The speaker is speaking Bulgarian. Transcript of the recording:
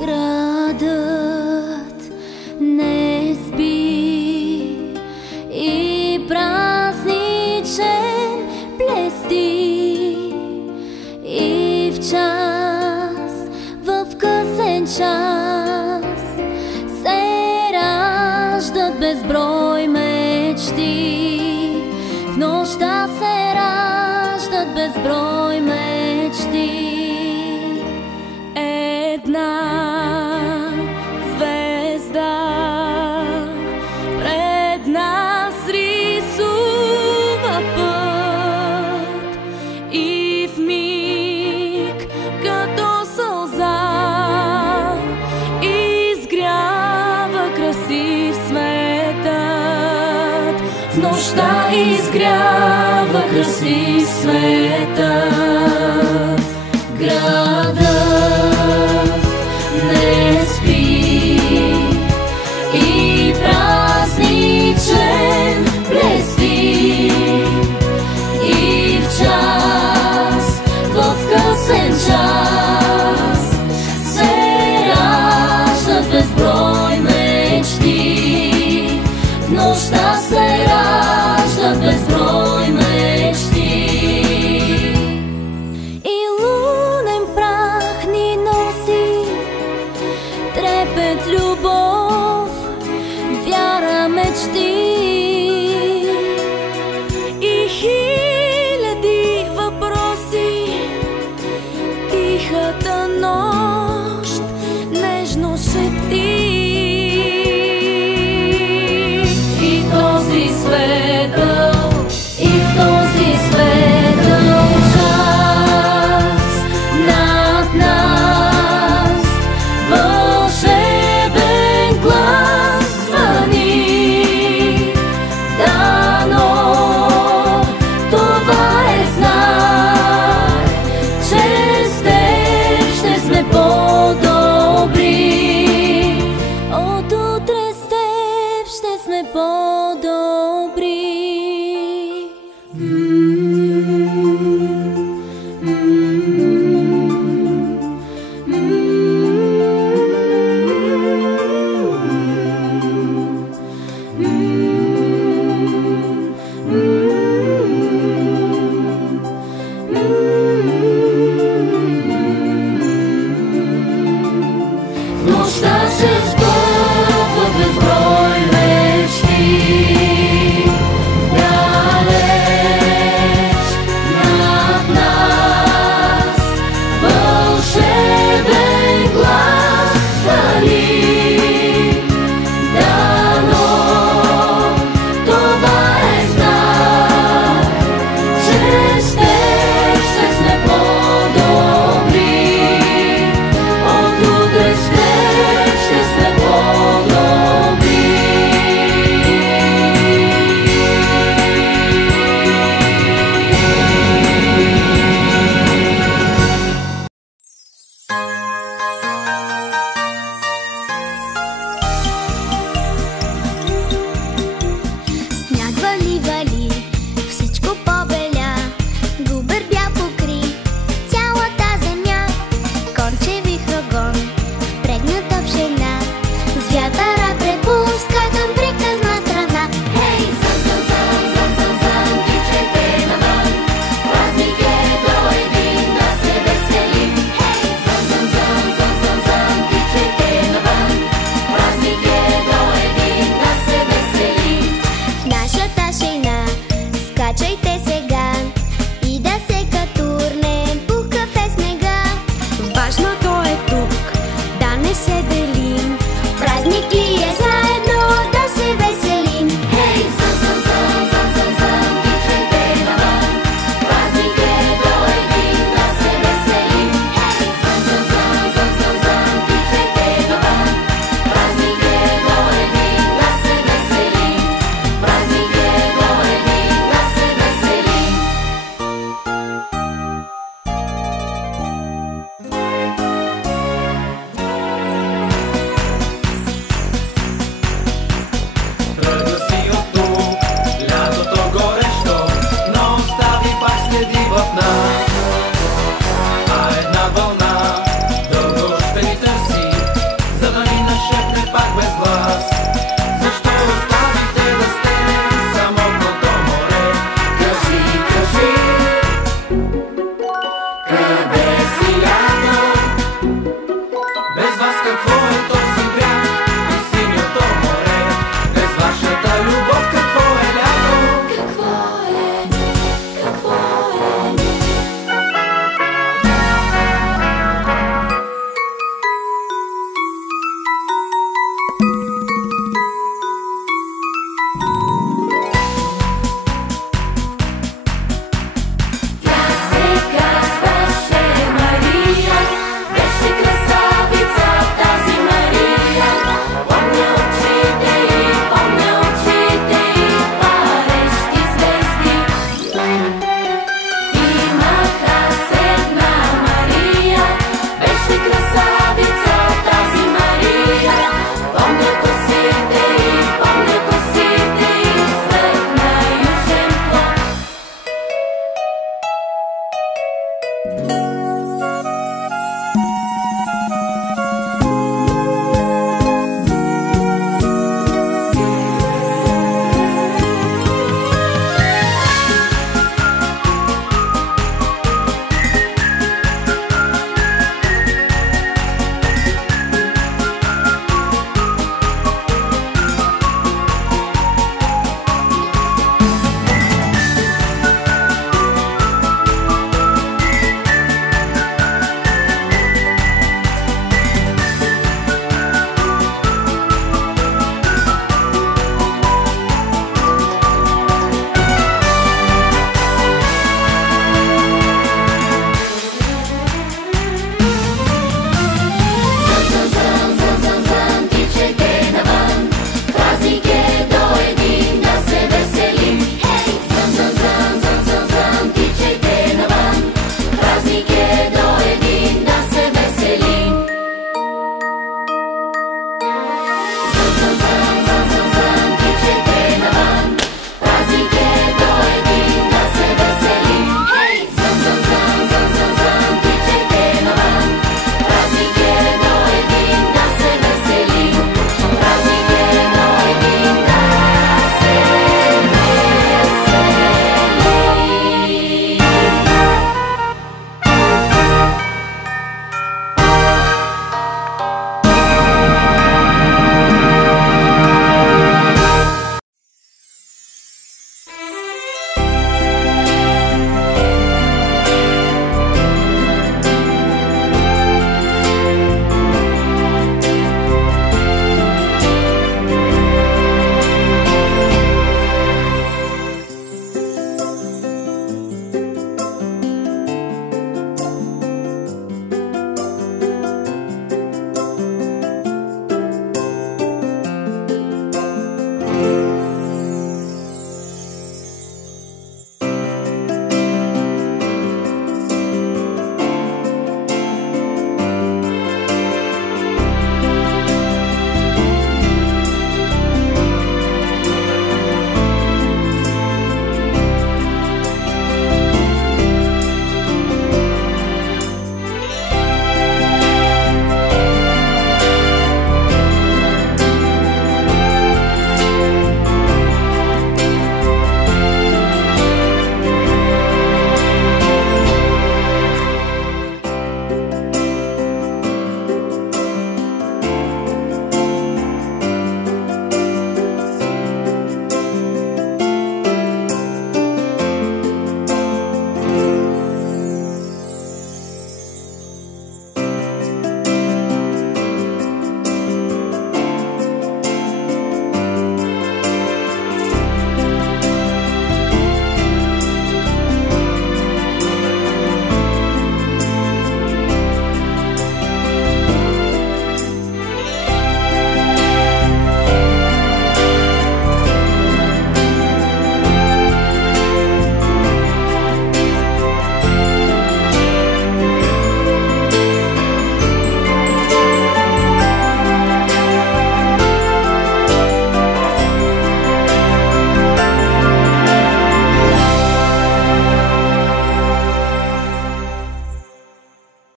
Градът не спи и празничен блести, и в късен час се раждат безброй мечти. В нощта се раждат безброй мечти. Една звезда пред нас рисува път и в миг като сълза изгрява красив светът. В нощта изгрява красив светът. Градът не спи и празничен блести, и в късен час се раждат безброй мечти. В нощта се раждат безброй мечти. Трепет, любов, вяра, мечти и хиляди въпроси. Тихата нощ нежно шепти. И в този светъл, и в този светъл час над нас вълшебен глас звъни. Дано това е знак, че с теб ще сме по-добри. От утре с теб ще сме по-добри. Нощта се